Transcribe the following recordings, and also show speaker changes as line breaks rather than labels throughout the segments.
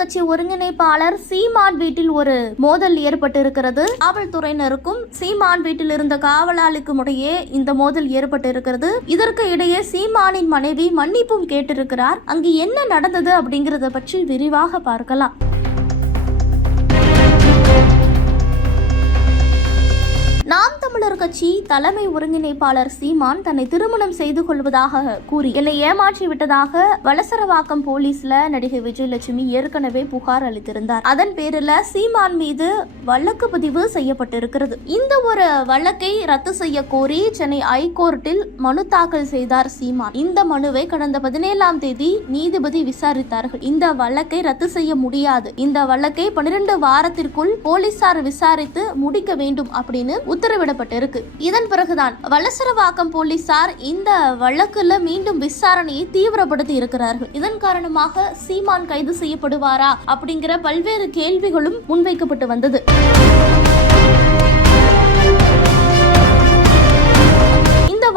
கட்சி ஒருங்கிணைப்பாளர் சீமான் வீட்டில் ஒரு மோதல் ஏற்பட்டிருக்கிறது. காவல்துறையினருக்கும் சீமான் வீட்டில் இருந்த காவலாளிக்கும் இடையே இந்த மோதல் ஏற்பட்டிருக்கிறது. இதற்கு இடையே சீமானின் மனைவி மன்னிப்பும் கேட்டிருக்கிறார். அங்கு என்ன நடந்தது அப்படிங்கறத பற்றி விரிவாக பார்க்கலாம். கட்சி தலைமை ஒருங்கிணைப்பாளர் சீமான் தன்னை திருமணம் செய்து கொள்வதாக கூறி என்னை ஏமாற்றி விட்டதாக வலசரவாக்கம் போலீஸ்ல நடிகை விஜயலட்சுமி ஏற்கனவே புகார் அளித்திருந்தார். அதன் பேரில் சீமான் மீது வழக்கு பதிவு செய்யப்பட்டிருக்கிறது. இந்த ஒரு வழக்கை ரத்து செய்ய கோரி சென்னை ஐகோர்ட்டில் மனு தாக்கல் செய்தார் சீமான். இந்த மனுவை கடந்த பதினேழாம் தேதி நீதிபதி விசாரித்தார்கள். இந்த வழக்கை ரத்து செய்ய முடியாது. இந்த வழக்கை பனிரெண்டு வாரத்திற்குள் போலீசார் விசாரித்து முடிக்க வேண்டும் அப்படின்னு உத்தரவிடப்பட்டிருக்கு. இதன் பிறகுதான் வலசரவாக்கம் போலீசார் இந்த வழக்குல மீண்டும் விசாரணையை தீவிரப்படுத்தி இருக்கிறார்கள். இதன் காரணமாக சீமான் கைது செய்யப்படுவாரா அப்படிங்கிற பல்வேறு கேள்விகளும் முன்வைக்கப்பட்டு வந்தது.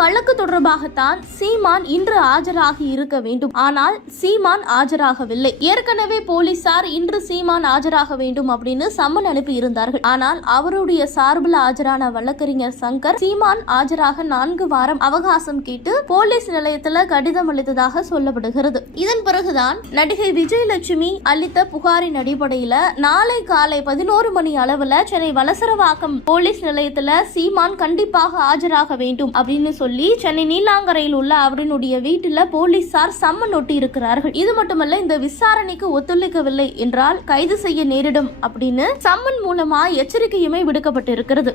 வழக்கு தொடர்பாகத்தான் சீமான் இன்று ஆஜராகி இருக்க வேண்டும். ஆனால் சீமான் ஆஜராகவில்லை. ஏற்கனவே போலீசார் இன்று சீமான் ஆஜராக வேண்டும் அப்படின்னு சம்மன் அனுப்பி இருந்தார்கள். ஆனால் அவருடைய சார்பில் ஆஜரான வழக்கறிஞர் சங்கர் சீமான் ஆஜராக நான்கு வாரம் அவகாசம் கேட்டு போலீஸ் நிலையத்தில் கடிதம் அளித்ததாக சொல்லப்படுகிறது. இதன் பிறகுதான் நடிகை விஜயலட்சுமி அளித்த புகாரின் அடிப்படையில நாளை காலை பதினோரு மணி அளவுல சென்னை வலசரவாக்கம் போலீஸ் நிலையத்துல சீமான் கண்டிப்பாக ஆஜராக வேண்டும் அப்படின்னு சொல்லி சென்னை நீலாங்கரையில் உள்ள அவரினுடைய வீட்டில் போலீசார் சம்மன் ஒட்டி இருக்கிறார்கள். இது மட்டுமல்ல இந்த விசாரணைக்கு ஒத்துழைக்கவில்லை என்றால் கைது செய்ய நேரிடும் அப்படின்னு சம்மன் மூலமா எச்சரிக்கையுமே விடுக்கப்பட்டிருக்கிறது.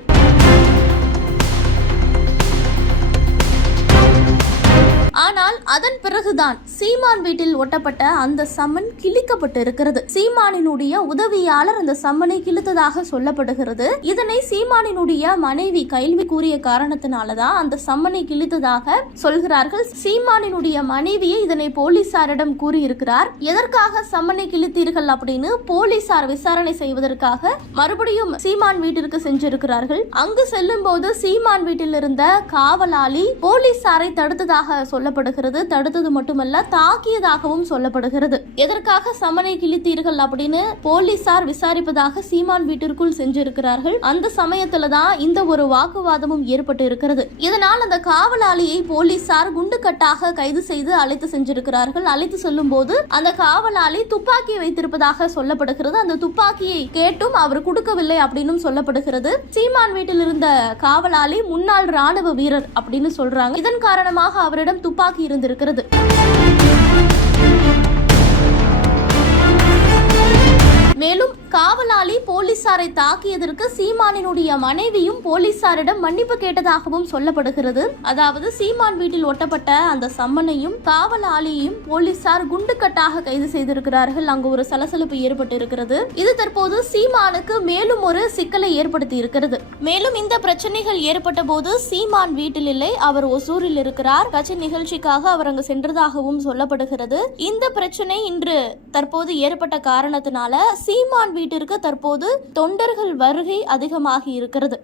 அதன் பிறகுதான் சீமான் வீட்டில் ஒட்டப்பட்ட அந்த சம்மன் கிழிக்கப்பட்டு இருக்கிறது சீமானினுடைய உதவியாளர் அந்த சம்மனை கிழித்ததாக சொல்லப்படுகிறது. இதனை சீமானினுடைய மனைவி கேள்வி கூறிய காரணத்தினாலதான் அந்த சம்மனை கிழித்ததாக சொல்கிறார்கள். சீமானினுடைய மனைவியே இதனை போலீசாரிடம் கூறியிருக்கிறார். எதற்காக சம்மனை கிழித்தீர்கள்? அப்படின்னு போலீசார் விசாரணை செய்வதற்காக மறுபடியும் சீமான் வீட்டிற்கு சென்றிருக்கிறார்கள். அங்கு செல்லும் போது சீமான் வீட்டில் இருந்த காவலாளி போலீசாரை தடுத்ததாக சொல்லப்படுகிறது. தடுத்தது மட்டுமல்ல தாக்கியதாகவும் சொல்லப்படுகிறது. எதற்காக சமனை கிழித்தீர்கள் அப்படின்னு போலீசார் விசாரிப்பதாக சீமான் வீட்டிற்குள் சென்றிருக்கிறார்கள். அந்த சமயத்துல தான் இந்த ஒரு வாக்குவாதமும் ஏற்பட்டு இருக்கிறது இதனால் அந்த காவலாளியை போலீசார் குண்டுக்கட்டாக கைது செய்து அழைத்து சென்றிருக்கிறார்கள். அழைத்து செல்லும் போது அந்த காவலாளி துப்பாக்கி வைத்திருப்பதாக சொல்லப்படுகிறது. அந்த துப்பாக்கியை கேட்டும் அவர் கொடுக்கவில்லை அப்படின்னு சொல்லப்படுகிறது. சீமான் வீட்டில் இருந்த காவலாளி முன்னாள் ராணுவ வீரர் அப்படின்னு சொல்றாங்க. இதன் காரணமாக அவரிடம் துப்பாக்கி இருந்திருக்கிறது இருக்கிறது போலீசாரை தாக்கியதற்கு சீமானினுடைய மனைவியும் போலீசாரிடம் மன்னிப்பு கேட்டதாகவும் சொல்லப்படுகிறது. அதாவது சீமான் வீட்டில் ஒட்டப்பட்ட அந்த சம்மனையும் காவலாளியையும் போலீசார் குண்டுக்கட்டாக கைது செய்திருக்கிறார்கள். அங்கு ஒரு சலசலப்பு ஏற்பட்டு இருக்கிறது இது தற்போது சீமானுக்கு மேலும் ஒரு சிக்கலை ஏற்படுத்தி இருக்கிறது மேலும் இந்த பிரச்சனைகள் ஏற்பட்ட போது சீமான் வீட்டில் இல்லை அவர் ஒசூரில் இருக்கிறார். கட்சி நிகழ்ச்சிக்காக அவர் அங்கு சென்றதாகவும் சொல்லப்படுகிறது. இந்த பிரச்சனை இன்று தற்போது ஏற்பட்ட காரணத்தினால சீமான் வீட்டிற்கு தற்போது தொண்டர்கள் வருகை அதிகமாகி இருக்கிறது.